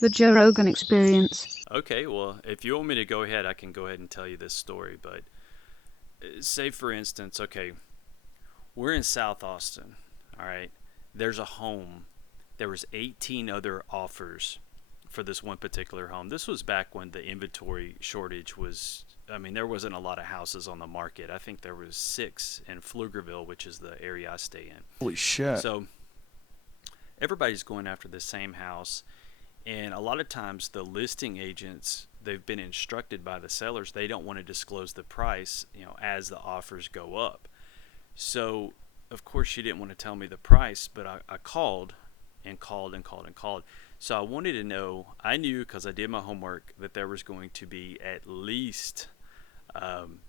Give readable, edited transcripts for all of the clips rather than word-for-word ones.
The Joe Rogan Experience. Okay, well, if you want me to go ahead, I can go ahead and tell you this story. But say, for instance, okay, we're in South Austin. All right, there's a home. There was 18 other offers for this one particular home. This was back when the inventory shortage was. I mean, there wasn't a lot of houses on the market. I think there was 6 in Pflugerville, which is the area I stay in. Holy shit. So everybody's going after the same house, and a lot of times the listing agents, they've been instructed by the sellers, they don't want to disclose the price, as the offers go up. So of course she didn't want to tell me the price, but I called and called and called and called. So I wanted to know, I knew because I did my homework that there was going to be at least um,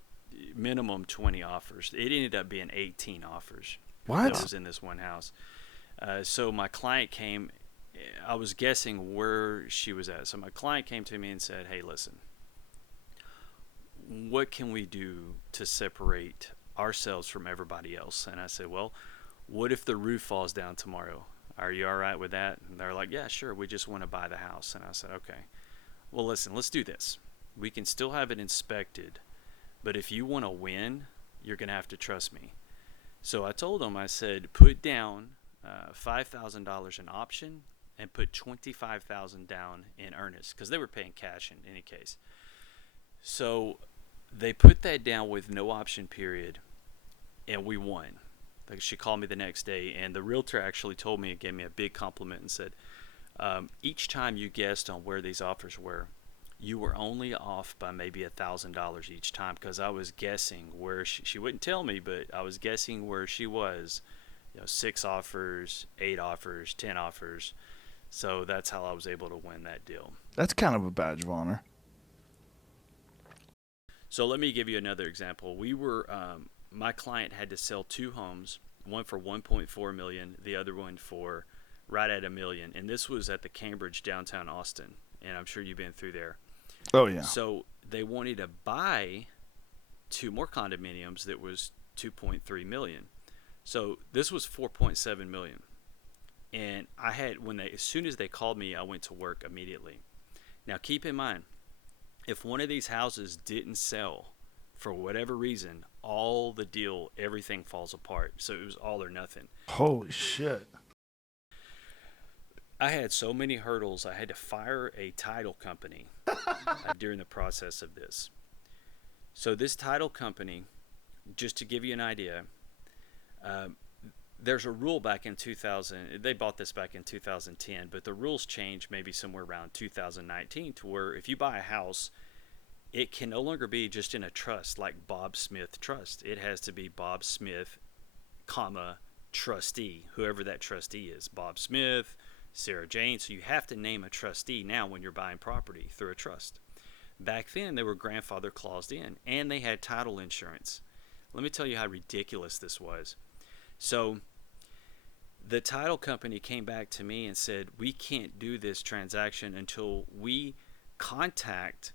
minimum 20 offers. It ended up being 18 offers that What? was in this one house. So my client came. I was guessing where she was at. So my client came to me and said, "Hey, listen, what can we do to separate ourselves from everybody else?" And I said, "Well, what if the roof falls down tomorrow? Are you all right with that?" And they're like, "Yeah, sure. We just want to buy the house." And I said, "Okay. Well, listen, let's do this. We can still have it inspected, but if you want to win, you're going to have to trust me." So I told them, I said, put down $5,000 in option and put 25,000 down in earnest because they were paying cash in any case. So they put that down with no option period, and we won. Like, she called me the next day, and the realtor actually told me and gave me a big compliment and said, each time you guessed on where these offers were, you were only off by maybe $1,000 each time because I was guessing where she wouldn't tell me, but I was guessing where she was. 6 offers, 8 offers, 10 offers. So that's how I was able to win that deal. That's kind of a badge of honor. So let me give you another example. My client had to sell 2 homes, one for 1.4 million, the other one for right at a million, and this was at the Cambridge downtown Austin, and I'm sure you've been through there. Oh yeah. So they wanted to buy 2 more condominiums that was 2.3 million. So this was 4.7 million. And I had when they as soon as they called me, I went to work immediately. Now keep in mind, if one of these houses didn't sell for whatever reason, all the deal, everything falls apart. So it was all or nothing. Holy shit. I had so many hurdles. I had to fire a title company during the process of this. So this title company, just to give you an idea, um, there's a rule back in 2000. They bought this back in 2010, but the rules changed maybe somewhere around 2019 to where if you buy a house, it can no longer be just in a trust like Bob Smith Trust. It has to be Bob Smith, comma, trustee, whoever that trustee is. Bob Smith, Sarah Jane. So you have to name a trustee now when you're buying property through a trust. Back then, they were grandfather claused in, and they had title insurance. Let me tell you how ridiculous this was. So the title company came back to me and said, we can't do this transaction until we contact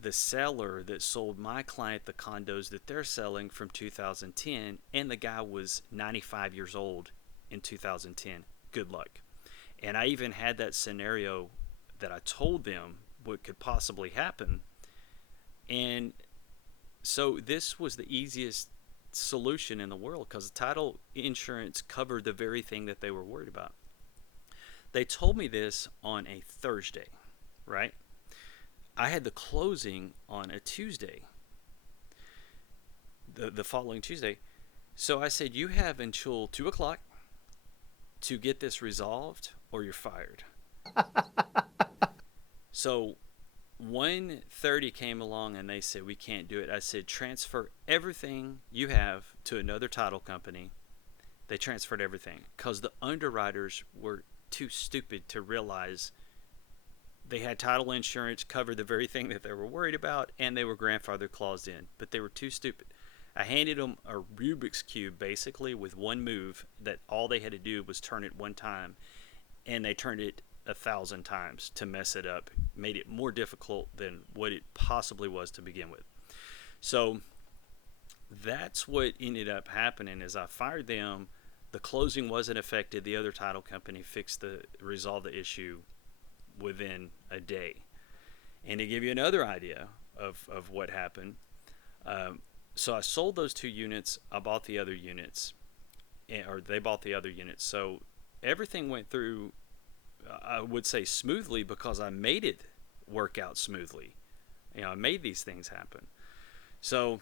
the seller that sold my client the condos that they're selling from 2010, and the guy was 95 years old in 2010. Good luck. And I even had that scenario that I told them what could possibly happen. And so this was the easiest solution in the world because the title insurance covered the very thing that they were worried about. They told me this on a Thursday, right? I had the closing on a Tuesday, the following Tuesday. So I said, you have until 2 o'clock to get this resolved or you're fired. So 1:30 came along and they said, we can't do it. I said, transfer everything you have to another title company. They transferred everything because the underwriters were too stupid to realize they had title insurance cover the very thing that they were worried about, and they were grandfather claused in, but they were too stupid. I handed them a Rubik's Cube basically with one move that all they had to do was turn it one time, and they turned it 1,000 times to mess it up, made it more difficult than what it possibly was to begin with. So that's what ended up happening is I fired them. The closing wasn't affected. The other title company resolved the issue within a day. And to give you another idea of what happened, so I sold those 2 units. I bought the other units, or they bought the other units. So everything went through, I would say, smoothly, because I made it work out smoothly. I made these things happen. So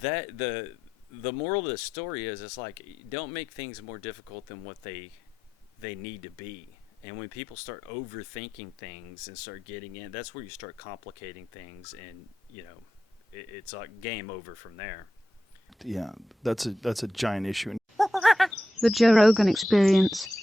that the moral of the story is, it's like, don't make things more difficult than what they need to be. And when people start overthinking things and start getting in, that's where you start complicating things, and it's like game over from there. Yeah, that's a giant issue. The Joe Rogan Experience.